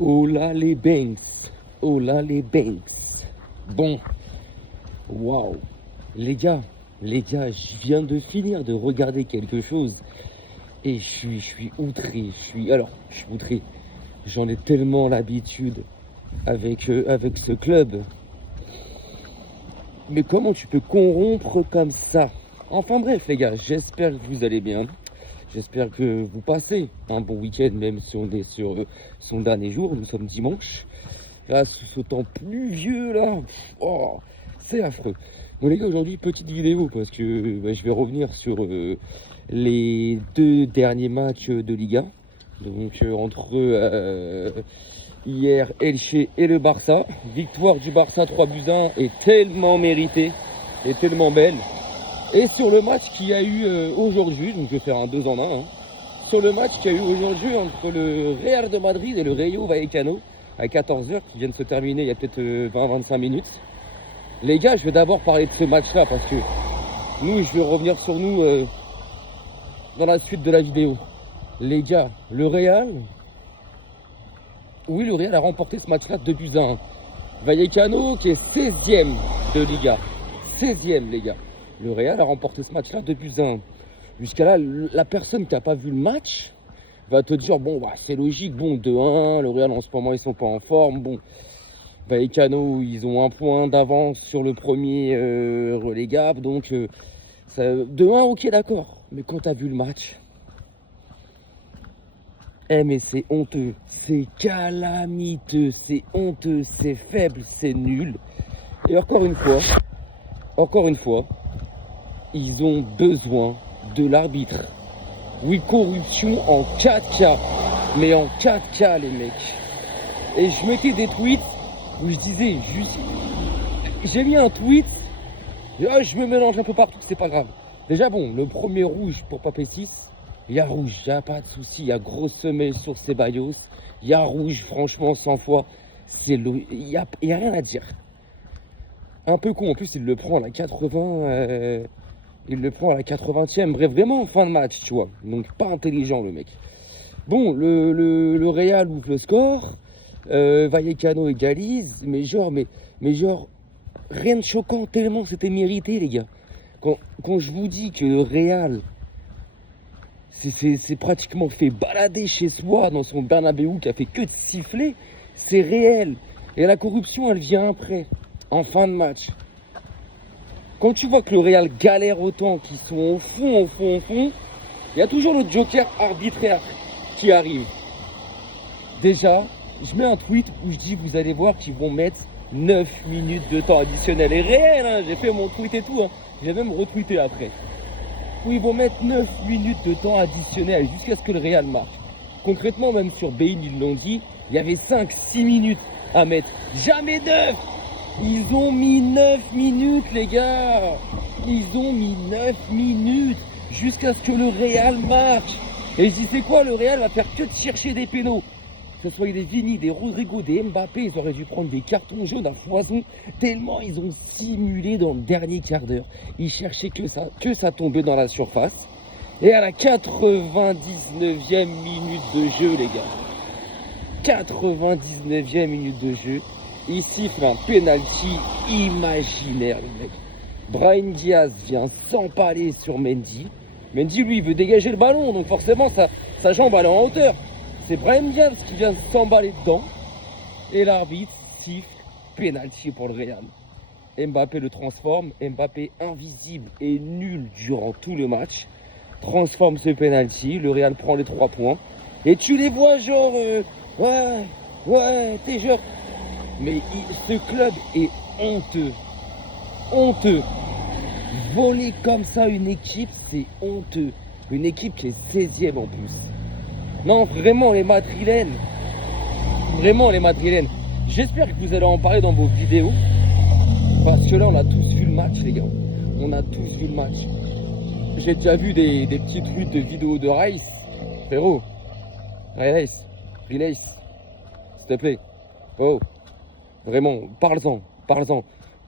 Oh là les Banks, oh là les Banks. Bon, waouh, les gars, je viens de finir de regarder quelque chose et je suis outré. Je suis outré. J'en ai tellement l'habitude avec ce club. Mais comment tu peux corrompre comme ça? Enfin bref, les gars, j'espère que vous allez bien. J'espère que vous passez un bon week-end, même si on est sur son dernier jour. Nous sommes dimanche. Là, sous ce temps pluvieux, là, oh, c'est affreux. Bon, les gars, aujourd'hui, petite vidéo parce que je vais revenir sur les deux derniers matchs de Liga. Donc, entre hier, Elche et le Barça. Victoire du Barça 3-1 est tellement méritée et tellement belle. Et sur le match qu'il y a eu aujourd'hui, donc je vais faire un 2 en 1, hein, sur le match qu'il y a eu aujourd'hui entre le Real de Madrid et le Rayo Vallecano à 14h, qui vient de se terminer il y a peut-être 20-25 minutes. Les gars, je vais d'abord parler de ce match-là parce que je vais revenir sur nous dans la suite de la vidéo. Les gars, le Real a remporté ce match-là 2-1. Vallecano qui est 16e de Liga. 16e, les gars. Le Real a remporté ce match-là 2-1. Jusqu'à là, la personne qui n'a pas vu le match va te dire, bon, bah, c'est logique, bon, 2-1, le Real en ce moment, ils sont pas en forme, bon. Vallecano, ils ont un point d'avance sur le premier relégable, donc 2-1, ok, d'accord. Mais quand tu as vu le match, mais c'est honteux, c'est calamiteux, c'est honteux, c'est faible, c'est nul. Et encore une fois, ils ont besoin de l'arbitre. Oui, corruption en 4K. Mais en 4K, les mecs. Et je mettais des tweets où je disais juste... J'ai mis un tweet. Je me mélange un peu partout, c'est pas grave. Déjà, bon, le premier rouge pour Papé 6. Il y a rouge, il n'y a pas de souci. Il y a grosse semelle sur Ceballos. Il y a rouge, franchement, 100 fois. Il n'y a rien à dire. Un peu con. En plus, il le prend à la 80... Il le prend à la 80e, bref, vraiment en fin de match, tu vois. Donc pas intelligent le mec. Bon, le Real ouvre le score. Vallecano égalise. Mais genre, rien de choquant, tellement c'était mérité, les gars. Quand je vous dis que le Real c'est pratiquement fait balader chez soi dans son Bernabéu qui a fait que de siffler, c'est réel. Et la corruption, elle vient après, en fin de match. Quand tu vois que le Real galère autant, qu'ils sont au fond, il y a toujours le joker arbitraire qui arrive. Déjà, je mets un tweet où je dis, vous allez voir qu'ils vont mettre 9 minutes de temps additionnel. Et réel, hein, j'ai fait mon tweet et tout, hein. J'ai même retweeté après. Où ils vont mettre 9 minutes de temps additionnel jusqu'à ce que le Real marque. Concrètement, même sur Bein, ils l'ont dit, il y avait 5-6 minutes à mettre. Jamais 9. Ils ont mis 9 minutes, les gars. Ils ont mis 9 minutes jusqu'à ce que le Real marche. Et je dis, c'est quoi, le Real va faire que de chercher des pénaux. Que ce soit des Vini, des Rodrigo, des Mbappé, ils auraient dû prendre des cartons jaunes à foison, tellement ils ont simulé dans le dernier quart d'heure. Ils cherchaient que ça tombait dans la surface. Et à la 99e minute de jeu, les gars. 99e minute de jeu. Il siffle un penalty imaginaire, le mec. Brahim Diaz vient s'empaler sur Mendy. Mendy, lui, il veut dégager le ballon, donc forcément, sa jambe, elle est en hauteur. C'est Brahim Diaz qui vient s'emballer dedans. Et l'arbitre siffle penalty pour le Real. Mbappé le transforme. Mbappé invisible et nul durant tout le match. Transforme ce penalty. Le Real prend les 3 points. Et tu les vois genre... ouais, t'es genre... Mais ce club est honteux. Honteux. Voler comme ça une équipe, c'est honteux. Une équipe qui est 16e en plus. Non, vraiment les madrilènes. Vraiment les madrilènes. J'espère que vous allez en parler dans vos vidéos. Parce que là, on a tous vu le match, les gars. On a tous vu le match. J'ai déjà vu des petits tweets de vidéos de Rice. Frérot. Rice. Rice. S'il te plaît. Oh. Vraiment, parle-en.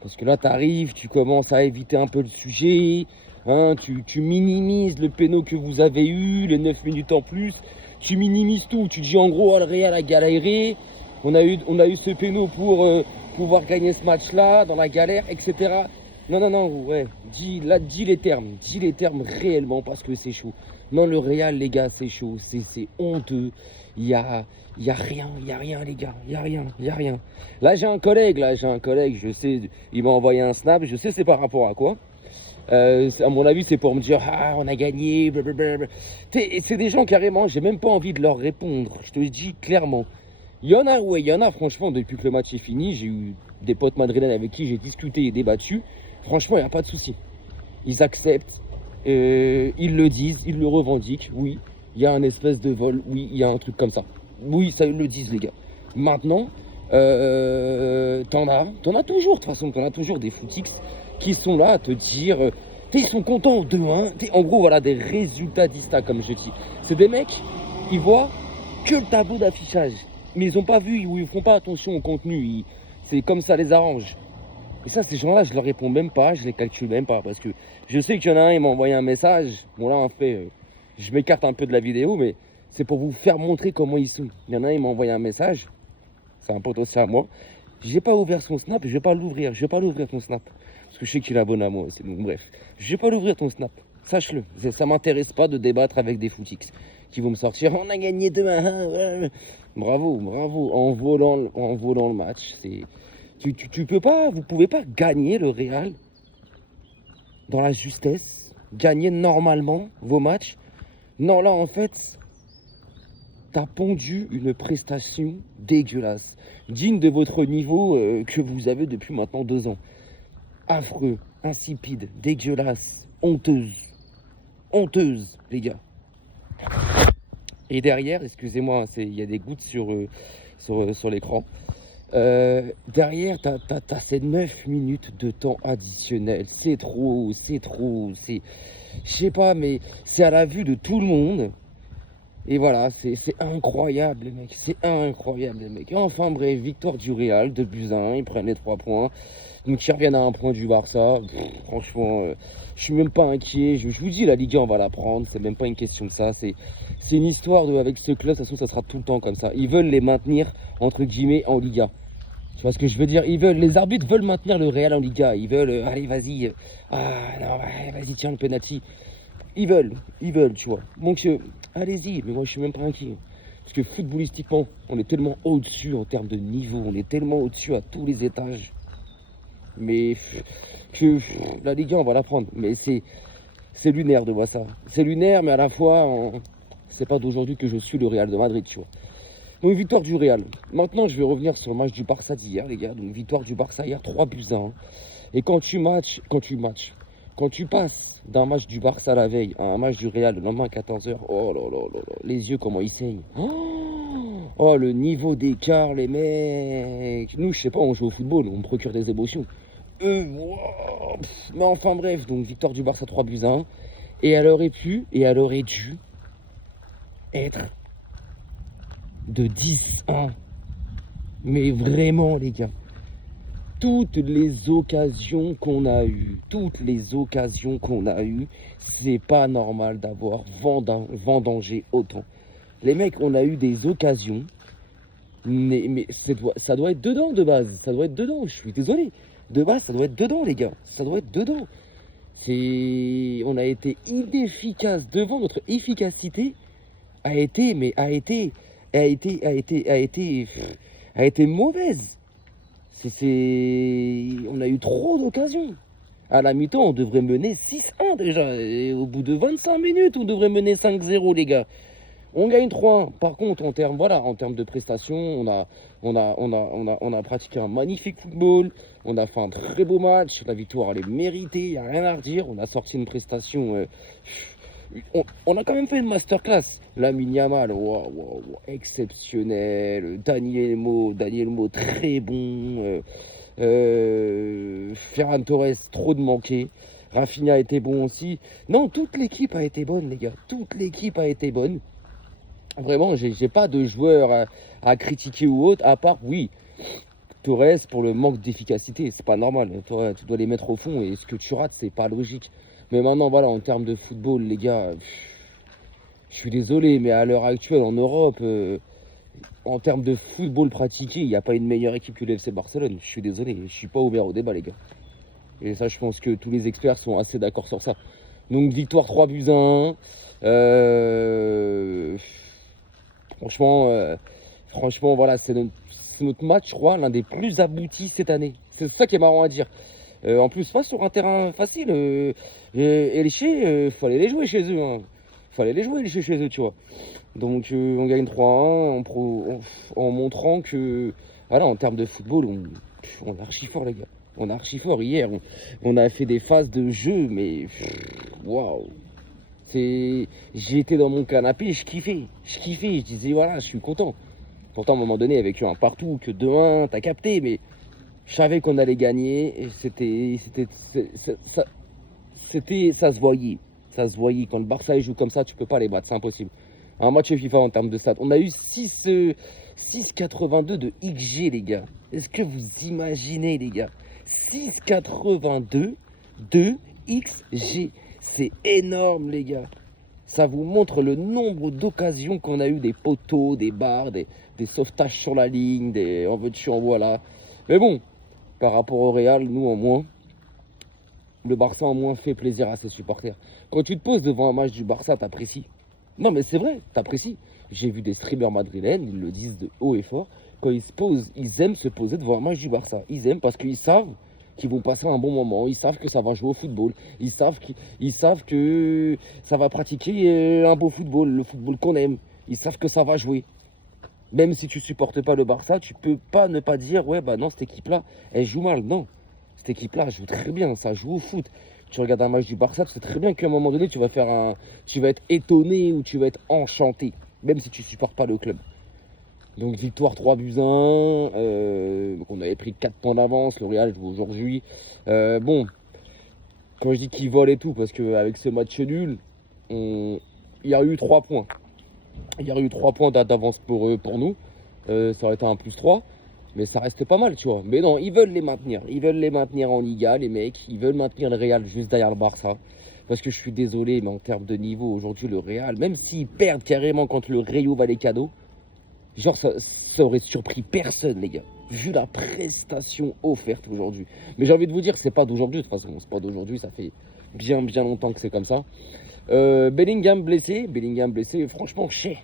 Parce que là, t'arrives, tu commences à éviter un peu le sujet. Hein, tu minimises le péno que vous avez eu, les 9 minutes en plus. Tu minimises tout. Tu dis en gros, le Real a galéré. On a eu ce péno pour pouvoir gagner ce match-là, dans la galère, etc. Non, non, non, ouais, dis les termes réellement parce que c'est chaud. Non, le Real, les gars, c'est chaud, c'est honteux. Il y a rien, les gars, il y a rien. Là, j'ai un collègue, je sais, il m'a envoyé un snap, je sais c'est par rapport à quoi. À mon avis, c'est pour me dire, ah, on a gagné, blablabla. C'est des gens carrément, j'ai même pas envie de leur répondre, je te le dis clairement. Il y en a, ouais, il y en a, franchement, depuis que le match est fini, j'ai eu des potes madrilènes avec qui j'ai discuté et débattu. Franchement, il n'y a pas de souci. Ils acceptent, ils le disent, ils le revendiquent. Oui, il y a un espèce de vol, oui, il y a un truc comme ça. Oui, ça, ils le disent, les gars. Maintenant, t'en as toujours, de toute façon, t'en as toujours des footix qui sont là à te dire, ils sont contents 2-1. En gros, voilà, des résultats d'Ista, comme je dis. C'est des mecs, ils voient que le tableau d'affichage. Mais ils n'ont pas vu, ou ils font pas attention au contenu. C'est comme ça les arrange. Et ça, ces gens-là, je leur réponds même pas, je les calcule même pas. Parce que je sais qu'il y en a un, il m'a envoyé un message. Bon, là, en fait, je m'écarte un peu de la vidéo, mais c'est pour vous faire montrer comment ils sont. Il y en a un, il m'a envoyé un message. C'est un pote aussi à moi. J'ai pas ouvert son snap, je vais pas l'ouvrir. Je vais pas l'ouvrir ton snap. Parce que je sais qu'il est abonné à moi aussi. Donc, bref, je vais pas l'ouvrir ton snap. Sache-le. Ça m'intéresse pas de débattre avec des footix qui vont me sortir. On a gagné demain. Bravo, bravo. En volant le match. Tu peux pas, vous pouvez pas gagner le Real dans la justesse, gagner normalement vos matchs. Non, là, en fait, t'as pondu une prestation dégueulasse, digne de votre niveau que vous avez depuis maintenant 2 ans. Affreux, insipide, dégueulasse, honteuse. Honteuse, les gars. Et derrière, excusez-moi, il y a des gouttes sur l'écran. Derrière, t'as ces 9 minutes de temps additionnel. C'est trop. Je sais pas, mais c'est à la vue de tout le monde. Et voilà, c'est incroyable, les mecs. C'est incroyable, les mecs. Enfin, bref, victoire du Real, 2-1. Ils prennent les 3 points. Donc, ils reviennent à 1 point du Barça. Franchement, je suis même pas inquiet. Je vous dis, la Ligue 1, on va la prendre. C'est même pas une question de ça. C'est une histoire avec ce club. De toute façon, ça sera tout le temps comme ça. Ils veulent les maintenir, entre guillemets, en Liga. Tu vois ce que je veux dire? Les arbitres veulent maintenir le Real en Liga. Ils veulent, allez, vas-y. Ah, non, vas-y, tiens, le penalty. Ils veulent, tu vois. Donc, allez-y, mais moi, je suis même pas inquiet. Parce que footballistiquement, on est tellement au-dessus en termes de niveau. On est tellement au-dessus à tous les étages. Mais la Ligue 1, on va la prendre. Mais c'est lunaire de voir ça. C'est lunaire, mais à la fois, c'est pas d'aujourd'hui que je suis le Real de Madrid, tu vois. Donc, victoire du Real. Maintenant, je vais revenir sur le match du Barça d'hier, les gars. Donc, victoire du Barça hier, 3-1. Et quand tu passes d'un match du Barça la veille à un match du Real le lendemain à 14h, oh là là là là, les yeux, comment ils saignent. Oh, le niveau d'écart, les mecs. Nous, je sais pas, on joue au football, on me procure des émotions. Wow, mais enfin, bref, donc, victoire du Barça 3-1. Et elle aurait dû être de 10-1. Mais vraiment, les gars, toutes les occasions qu'on a eues, c'est pas normal d'avoir vendangé autant. Les mecs, on a eu des occasions, mais ça doit être dedans de base. Ça doit être dedans, je suis désolé. De base, ça doit être dedans, les gars. Ça doit être dedans. On a été inefficace devant. Notre efficacité a été mauvaise. On a eu trop d'occasions. À la mi-temps, on devrait mener 6-1 déjà. Et au bout de 25 minutes, on devrait mener 5-0, les gars. On gagne 3-1. Par contre, en termes de prestations, on a pratiqué un magnifique football. On a fait un très beau match. La victoire, elle est méritée. Il n'y a rien à redire. On a sorti une prestation. On a quand même fait une masterclass. Lamine Yamal, wow, exceptionnel. Daniel Mo, très bon. Ferran Torres, trop de manqué. Rafinha était bon aussi. Non, toute l'équipe a été bonne, les gars. Toute l'équipe a été bonne. Vraiment, j'ai pas de joueur à critiquer ou autre, à part, oui, Torres pour le manque d'efficacité. C'est pas normal. Toi, tu dois les mettre au fond et ce que tu rates, c'est pas logique. Mais maintenant, voilà, en termes de football, les gars, je suis désolé, mais à l'heure actuelle, en Europe, En termes de football pratiqué, il n'y a pas une meilleure équipe que le FC Barcelone. Je suis désolé, je suis pas ouvert au débat, les gars. Et ça, je pense que tous les experts sont assez d'accord sur ça. Donc, victoire 3 buts à 1. Franchement, voilà, c'est notre match, je crois, l'un des plus aboutis cette année. C'est ça qui est marrant à dire. En plus, pas sur un terrain facile. Et les Chais, fallait les jouer chez eux. Hein. Fallait les jouer chez eux, tu vois. Donc, on gagne 3-1 en montrant que, voilà, en termes de football, on est archi fort, les gars. On est archi fort. Hier, on a fait des phases de jeu, mais waouh! J'étais dans mon canapé, je kiffais. Je disais, voilà, je suis content. Pourtant, à un moment donné, avec un partout, que 2-1, t'as capté, mais je savais qu'on allait gagner. Et ça se voyait. Ça se voyait. Quand le Barça il joue comme ça, tu peux pas les battre, c'est impossible. Un match FIFA en termes de stats. On a eu 6,82 de XG, les gars. Est-ce que vous imaginez, les gars? 6,82 de XG. C'est énorme, les gars. Ça vous montre le nombre d'occasions qu'on a eu, des poteaux, des barres, des sauvetages sur la ligne, des en veux-tu, en voilà. Mais bon, par rapport au Real, nous en moins, le Barça en moins fait plaisir à ses supporters. Quand tu te poses devant un match du Barça, t'apprécies. Non mais c'est vrai, t'apprécies. J'ai vu des streamers madrilènes, ils le disent de haut et fort, quand ils se posent, ils aiment se poser devant un match du Barça. Ils aiment parce qu'ils savent qu'ils vont passer un bon moment, ils savent que ça va jouer au football, ils savent que ça va pratiquer un beau football, le football qu'on aime. Ils savent que ça va jouer. Même si tu supportes pas le Barça, tu peux pas ne pas dire ouais bah non, cette équipe-là, elle joue mal. Non, cette équipe-là joue très bien, ça joue au foot. Tu regardes un match du Barça, tu sais très bien qu'à un moment donné, tu vas être étonné ou tu vas être enchanté, même si tu supportes pas le club. Donc victoire 3 buts à 1, on avait pris 4 points d'avance, le Real joue aujourd'hui. Bon, quand je dis qu'ils volent et tout, parce qu'avec ce match nul, il y a eu 3 points. Il y aurait eu 3 points d'avance pour nous. Ça aurait été un plus 3. Mais ça reste pas mal, tu vois. Mais non, ils veulent les maintenir. Ils veulent les maintenir en Liga, les mecs. Ils veulent maintenir le Real juste derrière le Barça. Parce que je suis désolé, mais en termes de niveau, aujourd'hui, le Real, même s'ils perdent carrément contre le Rayo Vallecano, genre, ça aurait surpris personne, les gars. Vu la prestation offerte aujourd'hui. Mais j'ai envie de vous dire, c'est pas d'aujourd'hui, de toute façon. C'est pas d'aujourd'hui, ça fait bien longtemps que c'est comme ça. Bellingham blessé, franchement, chier.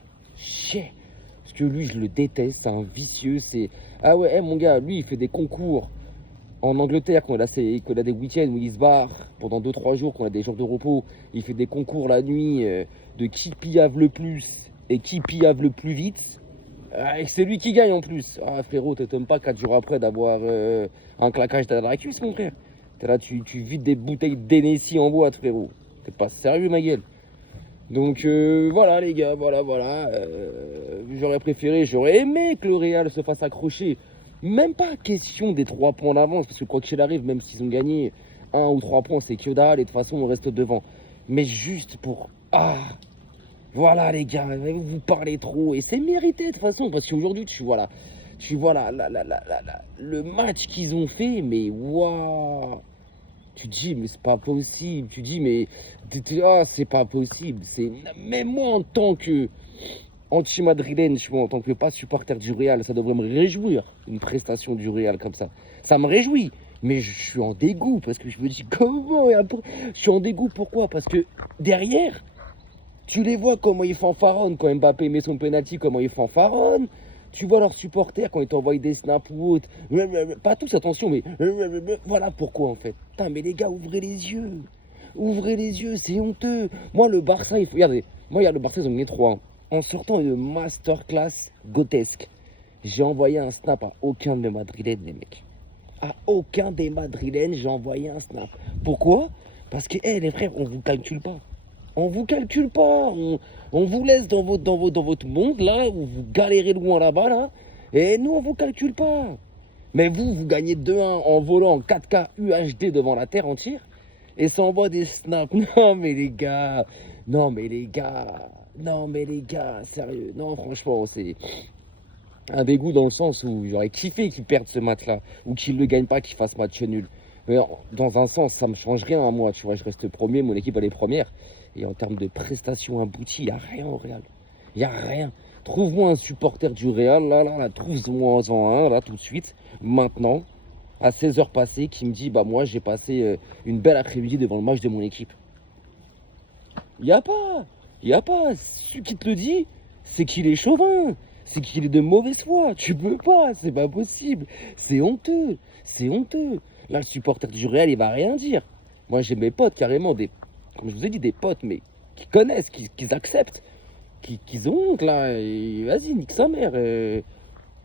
Parce que lui, je le déteste, c'est un vicieux, c'est... Ah ouais, mon gars, lui, il fait des concours en Angleterre, quand il a des week-ends où il se barre pendant 2-3 jours, quand il a des jours de repos, il fait des concours la nuit de qui piave le plus et qui piave le plus vite. Et c'est lui qui gagne en plus. Ah frérot, t'étonnes pas 4 jours après d'avoir un claquage derrière la cuisse, mon frère. T'es là, tu vides des bouteilles d'Hennessy en boîte, frérot. T'es pas sérieux, ma gueule. Donc voilà les gars, voilà. J'aurais aimé que le Real se fasse accrocher. Même pas question des 3 points d'avance, parce que quoi qu'il arrive, même s'ils ont gagné 1 ou 3 points, c'est que dalle, et de toute façon on reste devant. Mais juste pour... Ah, voilà les gars, vous parlez trop, et c'est mérité de toute façon, parce qu'aujourd'hui tu vois le match qu'ils ont fait, mais waouh. Tu te dis, mais c'est pas possible. Tu te dis, mais c'est pas possible. Même moi, en tant que anti-madrilène, en tant que pas supporter du Real, ça devrait me réjouir, une prestation du Real comme ça. Ça me réjouit. Mais je suis en dégoût parce que je me dis, comment? Je suis en dégoût, pourquoi? Parce que derrière, tu les vois comment ils fanfaronnent quand Mbappé met son penalty, comment ils fanfaronnent. Tu vois leurs supporters quand ils t'envoient des snaps ou autres. Pas tous, attention, mais voilà pourquoi en fait. Putain, mais les gars, ouvrez les yeux. Ouvrez les yeux, c'est honteux. Moi, le Barça, regardez, moi, il y a le Barça, ils ont gagné 3-1. En sortant une masterclass grotesque, j'ai envoyé un snap à aucun de mes madrilènes, les mecs. À aucun des madrilènes, j'ai envoyé un snap. Pourquoi? Parce que, les frères, on vous calcule pas. On vous calcule pas, on vous laisse dans votre monde là, où vous galérez loin là-bas là, et nous on vous calcule pas. Mais vous gagnez 2-1 en volant en 4K UHD devant la terre entière, et ça envoie des snaps. Non mais les gars, sérieux, non franchement c'est un dégoût dans le sens où j'aurais kiffé qu'ils perdent ce match-là, ou qu'ils le gagnent pas, qu'ils fassent match nul. Mais dans un sens, ça me change rien à moi, tu vois, je reste premier, mon équipe elle est première. Et en termes de prestations abouties, il n'y a rien au Real. Il n'y a rien. Trouve-moi un supporter du Real, là, trouve-moi-en un, là, tout de suite, maintenant, à 16 heures passées, qui me dit, bah moi, j'ai passé une belle après-midi devant le match de mon équipe. Y a pas, y a pas. Celui qui te le dit, c'est qu'il est chauvin, c'est qu'il est de mauvaise foi. Tu peux pas, c'est pas possible. C'est honteux, c'est honteux. Là, le supporter du Real, il va rien dire. Moi, j'ai mes potes, carrément, comme je vous ai dit, des potes, mais qui connaissent, qui acceptent, qui ont honte, là. Et vas-y, nique sa mère.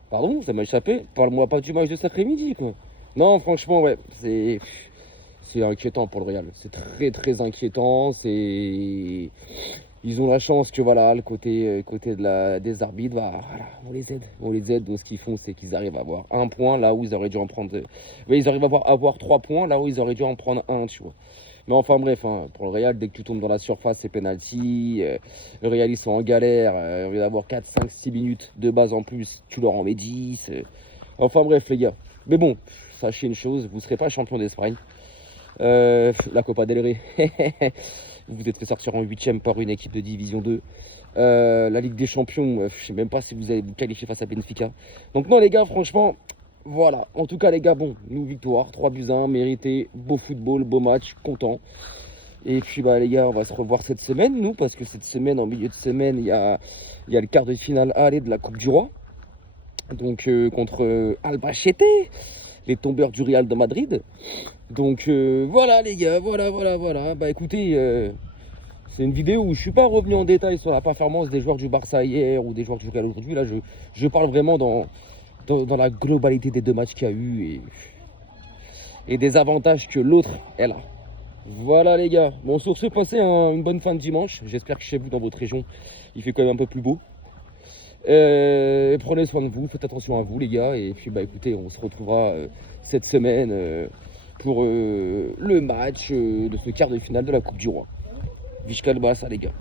Pardon, ça m'a échappé. Parle-moi pas du match de cet après-midi, quoi. Non, franchement, ouais, c'est inquiétant pour le Real. C'est très, très inquiétant. Ils ont la chance que, voilà, le côté des arbitres, bah, voilà, on les aide. Donc, ce qu'ils font, c'est qu'ils arrivent à avoir un point là où ils auraient dû en prendre. Mais ils arrivent à avoir 3 points là où ils auraient dû en prendre un, tu vois. Mais enfin bref, hein, pour le Real, dès que tu tombes dans la surface, c'est penalty. Le Real, ils sont en galère. Au lieu d'avoir 4, 5, 6 minutes de base en plus, tu leur en mets 10. Enfin bref, les gars. Mais bon, sachez une chose, vous ne serez pas champion d'Espagne. La Copa del Rey, vous vous êtes fait sortir en 8ème par une équipe de Division 2. La Ligue des Champions, je ne sais même pas si vous allez vous qualifier face à Benfica. Donc non les gars, franchement, voilà. En tout cas les gars, bon, nous victoire, 3-1, mérité, beau football, beau match, content. Et puis bah les gars, on va se revoir cette semaine, nous, parce que cette semaine, en milieu de semaine, il y a le quart de finale aller de la Coupe du Roi. Donc contre Albacete, les tombeurs du Real de Madrid. Donc voilà les gars, voilà. Bah écoutez, c'est une vidéo où je suis pas revenu en détail sur la performance des joueurs du Barça hier ou des joueurs du Real aujourd'hui. Là, je parle vraiment dans la globalité des deux matchs qu'il y a eu et des avantages que l'autre elle a. Voilà les gars. Bon, sur ce, passez une bonne fin de dimanche. J'espère que chez vous, dans votre région, il fait quand même un peu plus beau. Prenez soin de vous, faites attention à vous les gars. Et puis bah écoutez, on se retrouvera cette semaine pour le match de ce quart de finale de la Coupe du Roi. Visca le Barça les gars.